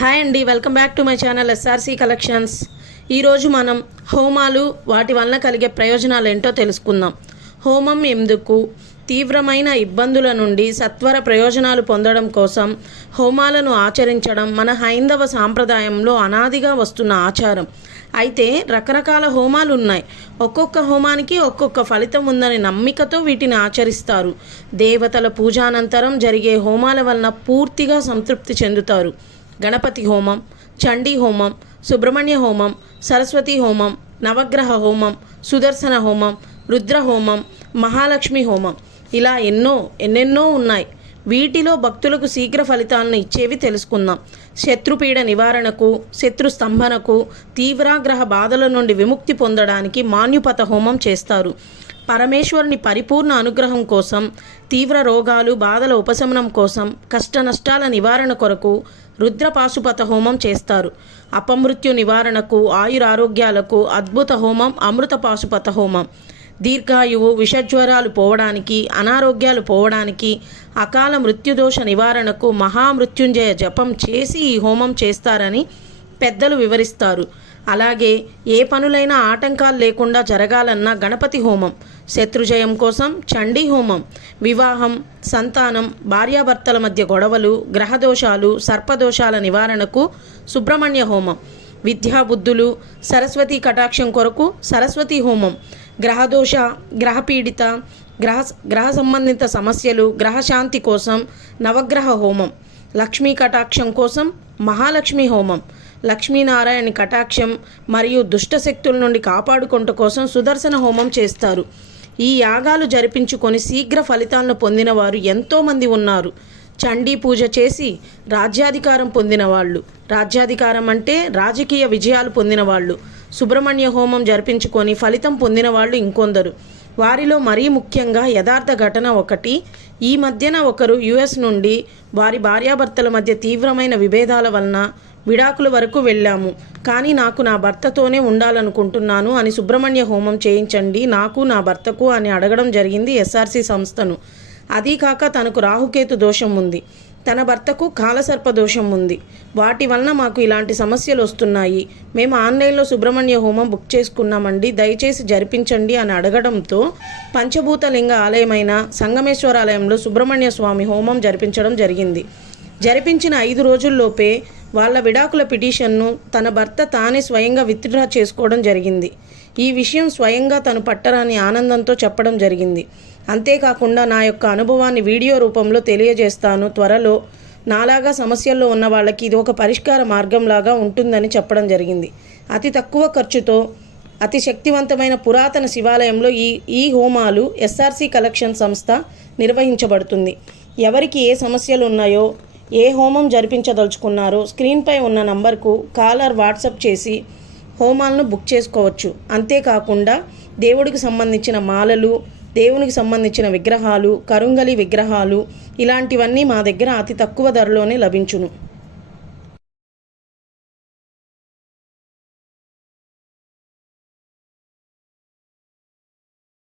Hi అండి, welcome back to my channel SRC collections. ఈరోజు మనం హోమాలు వాటి వలన కలిగే ప్రయోజనాలు ఏంటో తెలుసుకుందాం. హోమం ఎందుకు, తీవ్రమైన ఇబ్బందుల నుండి సత్వర ప్రయోజనాలు పొందడం కోసం హోమాలను ఆచరించడం మన హైందవ సాంప్రదాయంలో అనాదిగా వస్తున్న ఆచారం. అయితే రకరకాల హోమాలు ఉన్నాయి. ఒక్కొక్క హోమానికి ఒక్కొక్క ఫలితం ఉందని నమ్మికతో వీటిని ఆచరిస్తారు. దేవతల పూజానంతరం జరిగే హోమాల వలన పూర్తిగా సంతృప్తి చెందుతారు. గణపతి హోమం, చండీ హోమం, సుబ్రహ్మణ్య హోమం, సరస్వతి హోమం, నవగ్రహ హోమం, సుదర్శన హోమం, రుద్ర హోమం, మహాలక్ష్మి హోమం, ఇలా ఎన్నెన్నో ఉన్నాయి. వీటిలో భక్తులకు శీఘ్ర ఫలితాలను ఇచ్చేవి తెలుసుకుందాం. శత్రుపీడ నివారణకు, శత్రు స్తంభనకు, తీవ్రాగ్రహ బాధల నుండి విముక్తి పొందడానికి మాన్యుపత హోమం చేస్తారు. పరమేశ్వరుని పరిపూర్ణ అనుగ్రహం కోసం, తీవ్ర రోగాలు బాధల ఉపశమనం కోసం, కష్ట నష్టాల నివారణ కొరకు రుద్రపాశుపత హోమం చేస్తారు. అపమృత్యు నివారణకు, ఆయురారోగ్యాలకు అద్భుత హోమం అమృత పాశుపత హోమం. దీర్ఘాయువు, విషజ్వరాలు పోవడానికి, అనారోగ్యాలు పోవడానికి, అకాల మృత్యుదోష నివారణకు మహామృత్యుంజయ జపం చేసి ఈ హోమం చేస్తారని పెద్దలు వివరిస్తారు. అలాగే ఏ పనులైనా ఆటంకాలు లేకుండా జరగాలన్న గణపతి హోమం, శత్రుజయం కోసం చండీ హోమం, వివాహం, సంతానం, భార్యాభర్తల మధ్య గొడవలు, గ్రహదోషాలు, సర్పదోషాల నివారణకు సుబ్రహ్మణ్య హోమం, విద్యాబుద్ధులు, సరస్వతి కటాక్షం కొరకు సరస్వతి హోమం, గ్రహదోష, గ్రహపీడిత, గ్రహ సంబంధిత సమస్యలు, గ్రహశాంతి కోసం నవగ్రహ హోమం, లక్ష్మీ కటాక్షం కోసం మహాలక్ష్మి హోమం, లక్ష్మీనారాయణ కటాక్షం మరియు దుష్టశక్తుల నుండి కాపాడుకొనుట కోసం సుదర్శన హోమం చేస్తారు. ఈ యాగాలు జరిపించుకొని శీఘ్ర ఫలితాలను పొందిన వారు ఎంతోమంది ఉన్నారు. చండీ పూజ చేసి రాజ్యాధికారం పొందిన వాళ్ళు, రాజ్యాధికారం అంటే రాజకీయ విజయాలు పొందిన వాళ్ళు, సుబ్రహ్మణ్య హోమం జరిపించుకొని ఫలితం పొందిన వాళ్ళు ఇంకొందరు. వారిలో మరీ ముఖ్యంగా యథార్థ ఘటన ఒకటి. ఈ మధ్యన ఒకరు యుఎస్ నుండి వారి భార్యాభర్తల మధ్య తీవ్రమైన విభేదాల వలన విడాకుల వరకు వెళ్ళాము, కానీ నాకు నా భర్తతోనే ఉండాలనుకుంటున్నాను అని సుబ్రహ్మణ్య హోమం చేయించండి నాకు నా భర్తకు అని అడగడం జరిగింది ఎస్ఆర్సీ సంస్థను. అదీ కాక తనకు రాహుకేతు దోషం ఉంది, తన భర్తకు కాలసర్ప దోషం ఉంది. వాటి వలన మాకు ఇలాంటి సమస్యలు వస్తున్నాయి. మేము ఆన్లైన్లో సుబ్రహ్మణ్య హోమం బుక్ చేసుకున్నామండి, దయచేసి జరిపించండి అని అడగడంతో పంచభూతలింగ ఆలయమైన సంగమేశ్వరాలయంలో సుబ్రహ్మణ్య స్వామి హోమం జరిపించడం జరిగింది. జరిపించిన 5 రోజుల్లోపే వాళ్ళ విడాకుల పిటిషన్ను తన భర్త తానే స్వయంగా విత్డ్రా చేసుకోవడం జరిగింది. ఈ విషయం స్వయంగా తను పట్టరాని ఆనందంతో చెప్పడం జరిగింది. అంతేకాకుండా నా యొక్క అనుభవాన్ని వీడియో రూపంలో తెలియజేస్తాను త్వరలో. నాలాగా సమస్యల్లో ఉన్న వాళ్ళకి ఇది ఒక పరిష్కార మార్గంలాగా ఉంటుందని చెప్పడం జరిగింది. అతి తక్కువ ఖర్చుతో అతి శక్తివంతమైన పురాతన శివాలయంలో ఈ హోమాలు ఎస్ఆర్సీ కలెక్షన్ సంస్థ నిర్వహించబడుతుంది. ఎవరికి ఏ సమస్యలు ఉన్నాయో, ఏ హోమం జరిపించదలుచుకున్నారో స్క్రీన్పై ఉన్న నంబర్కు కాలర్ వాట్సాప్ చేసి హోమాలను బుక్ చేసుకోవచ్చు. అంతేకాకుండా దేవుడికి సంబంధించిన మాలలు, దేవునికి సంబంధించిన విగ్రహాలు, కరుంగలి విగ్రహాలు ఇలాంటివన్నీ మా దగ్గర అతి తక్కువ ధరలోనే లభించును.